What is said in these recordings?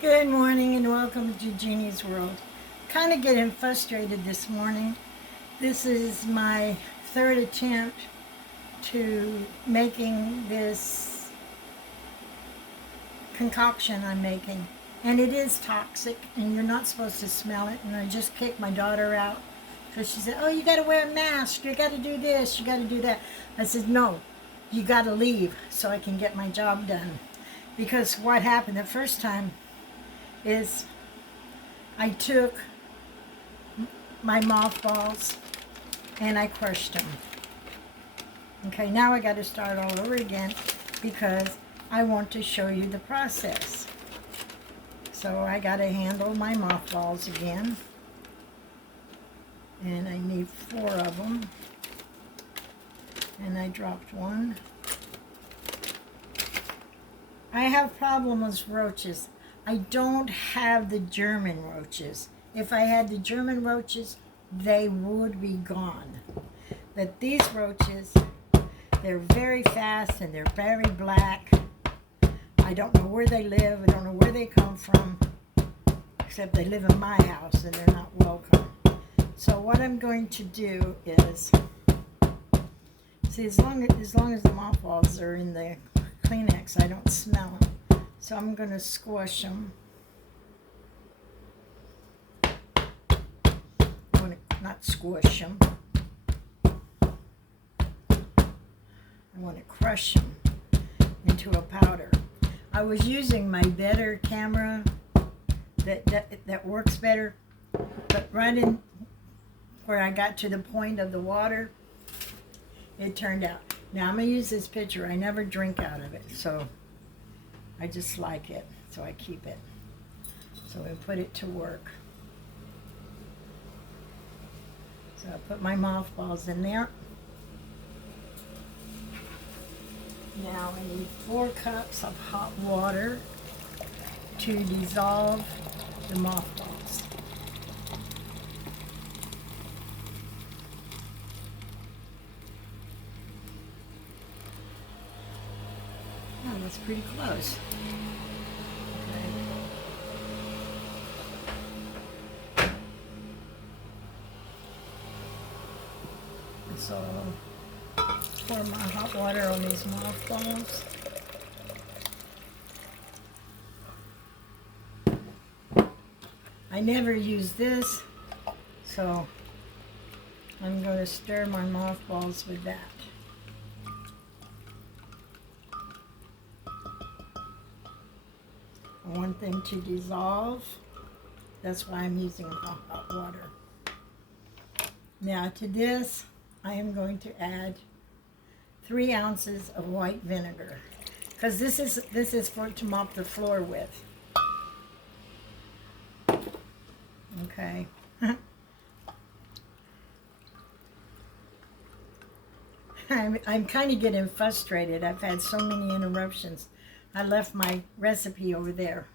Good morning and welcome to Jeannie's World. Kind of getting frustrated this morning. This is my third attempt to making this concoction I'm making. And it is toxic and you're not supposed to smell it. And I just kicked my daughter out because she said, oh, you got to wear a mask. You got to do this. You got to do that. I said, no, you got to leave so I can get my job done. Because what happened the first time is I took my mothballs and I crushed them. Okay, now I got to start all over again because I want to show you the process. So I got to handle my mothballs again. And I need 4 of them. And I dropped one. I have problems with roaches. I don't have the German roaches. If I had the German roaches, they would be gone. But these roaches, they're very fast and they're very black. I don't know where they live. I don't know where they come from. Except they live in my house and they're not welcome. So what I'm going to do is, see, as long as the mothballs are in the Kleenex, I don't smell them. So I'm going to squash them. I want to not squish them. I want to crush them into a powder. I was using my better camera that works better, but right in where I got to the point of the water, it turned out. Now I'm going to use this pitcher. I never drink out of it, so I just like it, so I keep it. So I put it to work. So I put my mothballs in there. Now I need 4 cups of hot water to dissolve the mothballs. Oh, that's pretty close. Okay. So pour my hot water on these mothballs. I never use this, so I'm going to stir my mothballs with that. I want them to dissolve. That's why I'm using hot water. Now to this, I am going to add 3 ounces of white vinegar, because this is for to mop the floor with. Okay. I'm kind of getting frustrated. I've had so many interruptions. I left my recipe over there.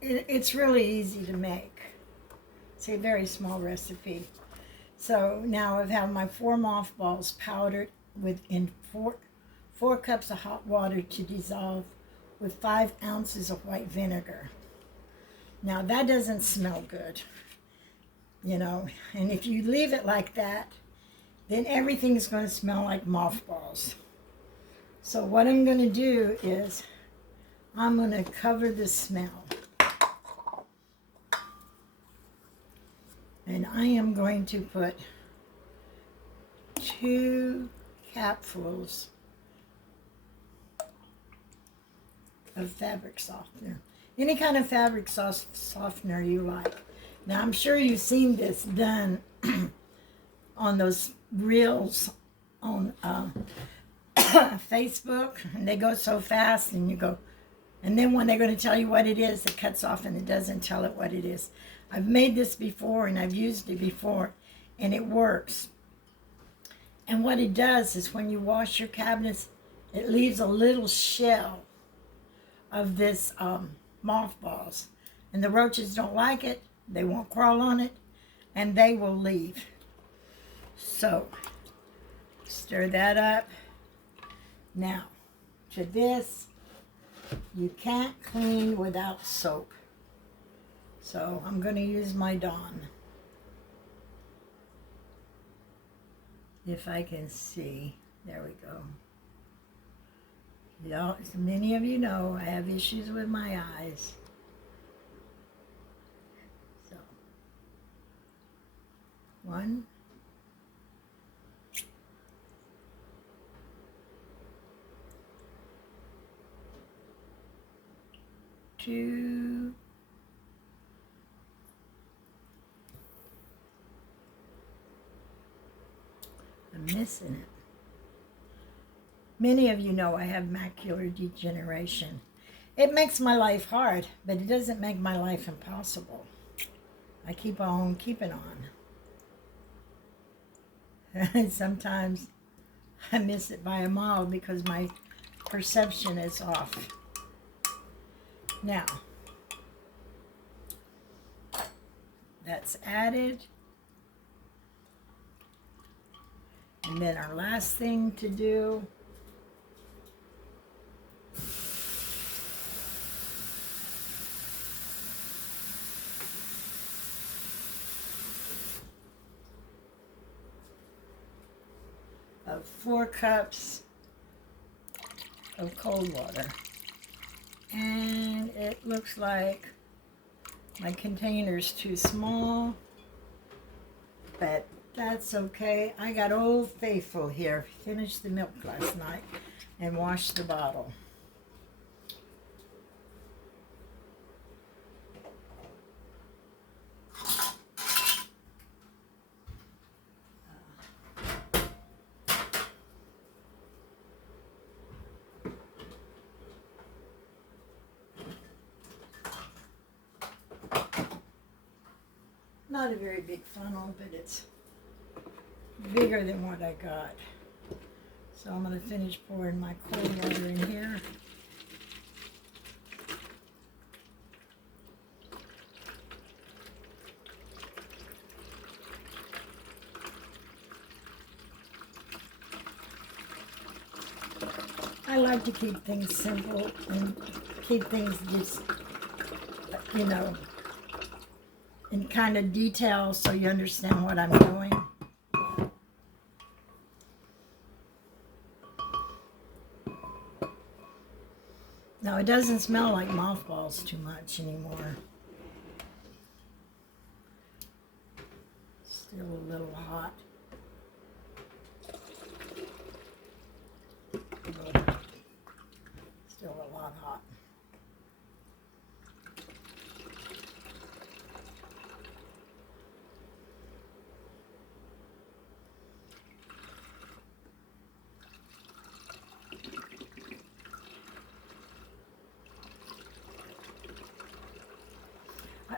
It's really easy to make. It's a very small recipe. So now I've had my 4 mothballs powdered in 4 cups of hot water to dissolve with 5 ounces of white vinegar. Now that doesn't smell good, you know, and if you leave it like that, then everything's going to smell like mothballs. So what I'm going to do is I'm going to cover the smell. And I am going to put 2 capfuls of fabric softener. Any kind of fabric softener you like. Now I'm sure you've seen this done on those reels on Facebook, and they go so fast and you go, and then when they're going to tell you what it is, it cuts off and it doesn't tell it what it is. I've made this before and I've used it before, and it works. And what it does is when you wash your cabinets, it leaves a little shell of this mothballs. And the roaches don't like it. They won't crawl on it, and they will leave. So, stir that up. Now, to this, you can't clean without soap. So, I'm going to use my Dawn. If I can see. There we go. As many of you know, I have issues with my eyes. So, 1, 2, I'm missing it. Many of you know I have macular degeneration. It makes my life hard, but it doesn't make my life impossible. I keep on keeping on. And sometimes I miss it by a mile because my perception is off. Now, that's added. And then our last thing to do of 4 cups of cold water. And it looks like my container's too small, but that's okay. I got Old Faithful here. Finished the milk last night and washed the bottle. Not a very big funnel, but it's bigger than what I got. So I'm going to finish pouring my cold water in here. I like to keep things simple and keep things just, you know, in kind of detail so you understand what I'm doing. Now, it doesn't smell like mothballs too much anymore. Still a little hot. Still a lot hot.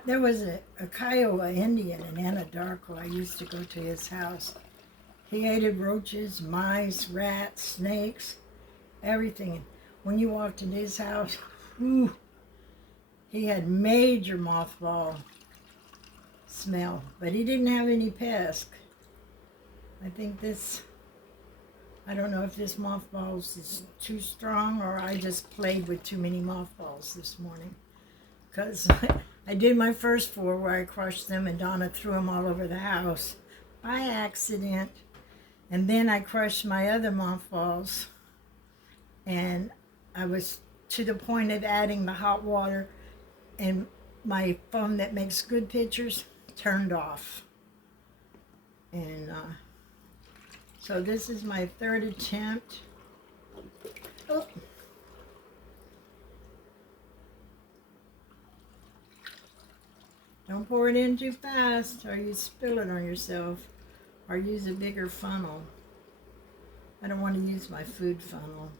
There was a Kiowa Indian in Anadarko. I used to go to his house. He hated roaches, mice, rats, snakes, everything. When you walked in his house, whew, he had major mothball smell, but he didn't have any pests. I think this, I don't know if this mothballs is too strong or I just played with too many mothballs this morning. Because I did my first 4 where I crushed them and Donna threw them all over the house by accident. And then I crushed my other mothballs. And I was to the point of adding the hot water, and my phone that makes good pictures turned off. And so this is my 3rd attempt. Oh. Don't pour it in too fast or you spill it on yourself, or use a bigger funnel. I don't want to use my food funnel.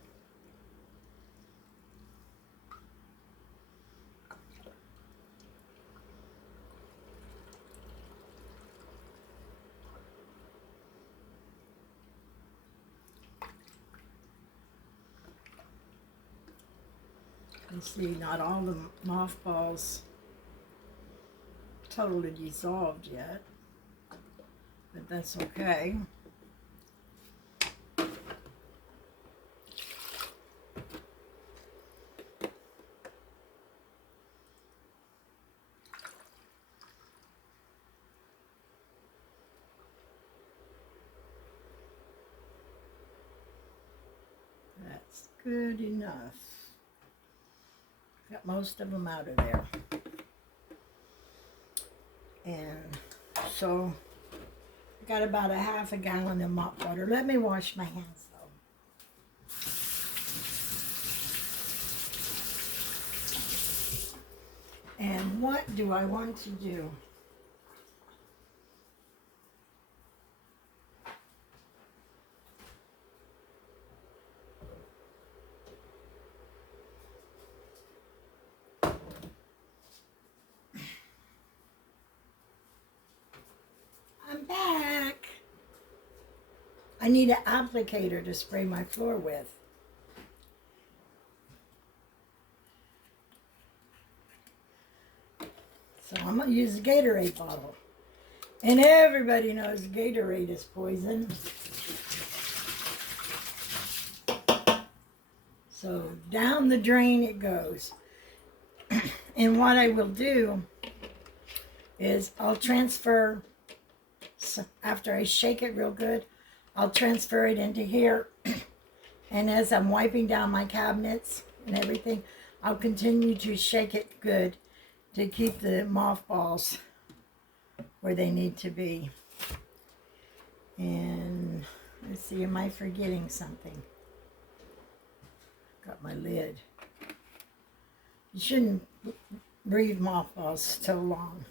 You see, not all the mothballs totally dissolved yet, but that's okay. That's good enough. Got most of them out of there. And so I got about a half a gallon of mop water. Let me wash my hands though. And what do I want to do? I'm back. I need an applicator to spray my floor with. So I'm going to use a Gatorade bottle. And everybody knows Gatorade is poison. So down the drain it goes. And what I will do is I'll transfer, after I shake it real good, I'll transfer it into here. And as I'm wiping down my cabinets and everything, I'll continue to shake it good to keep the mothballs where they need to be. And let's see, am I forgetting something? Got my lid. You shouldn't breathe mothballs so long.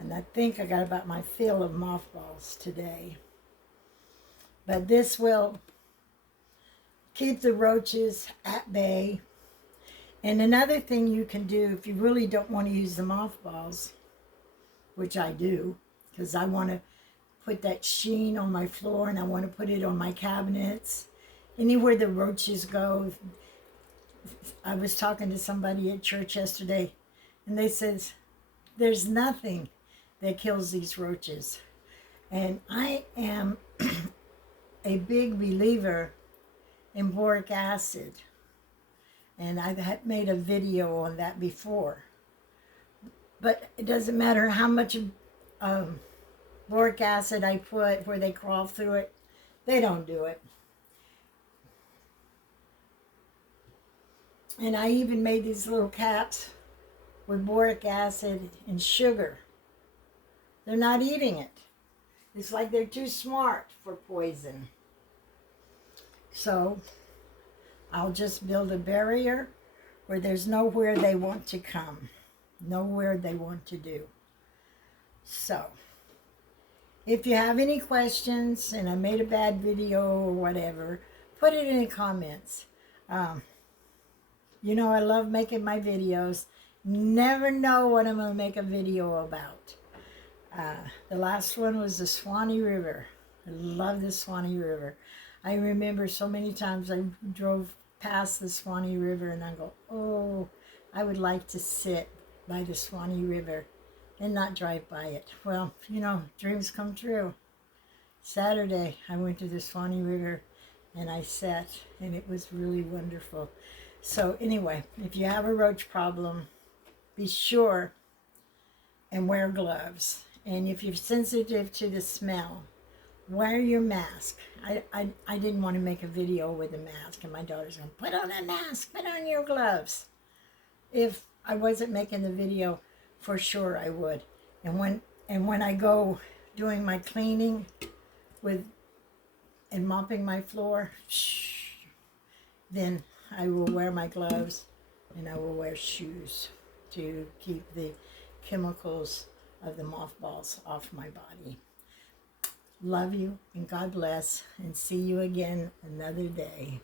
And I think I got about my fill of mothballs today. But this will keep the roaches at bay. And another thing you can do if you really don't want to use the mothballs, which I do, because I want to put that sheen on my floor and I want to put it on my cabinets. Anywhere the roaches go. I was talking to somebody at church yesterday and they said, there's nothing that kills these roaches. And I am a big believer in boric acid. And I had made a video on that before. But it doesn't matter how much boric acid I put where they crawl through it, they don't do it. And I even made these little caps with boric acid and sugar. They're not eating it. It's like they're too smart for poison. So I'll just build a barrier where there's nowhere they want to come. Nowhere they want to do. So if you have any questions and I made a bad video or whatever, put it in the comments. You know I love making my videos. Never know what I'm going to make a video about. The last one was the Swanee River. I love the Swanee River. I remember so many times I drove past the Swanee River and I go, oh, I would like to sit by the Swanee River and not drive by it. Well, you know, dreams come true. Saturday, I went to the Swanee River and I sat and it was really wonderful. So anyway, if you have a roach problem, be sure and wear gloves. And if you're sensitive to the smell, wear your mask. I didn't want to make a video with a mask, and my daughter's going, put on a mask, put on your gloves. If I wasn't making the video, for sure I would. And when I go doing my cleaning and mopping my floor, then I will wear my gloves and I will wear shoes to keep the chemicals of the mothballs off my body. Love you and God bless, and see you again another day.